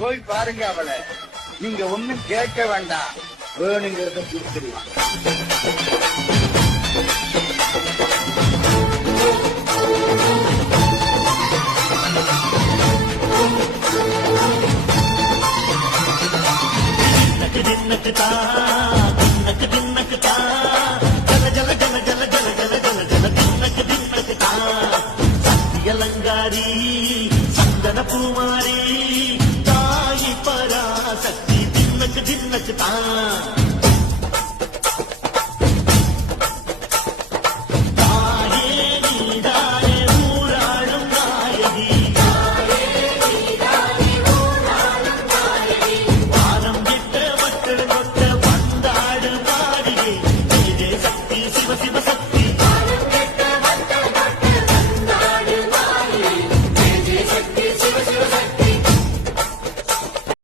போய் பாருங்க அவளை. நீங்க ஒண்ணும் கேட்க வேண்டாம், வேணுங்கிறத கொடுத்துருவான். அலங்காரி சந்தன பூமாரி தாயி பராசக்தி தின்னக்கு தின்னக்கு தான்.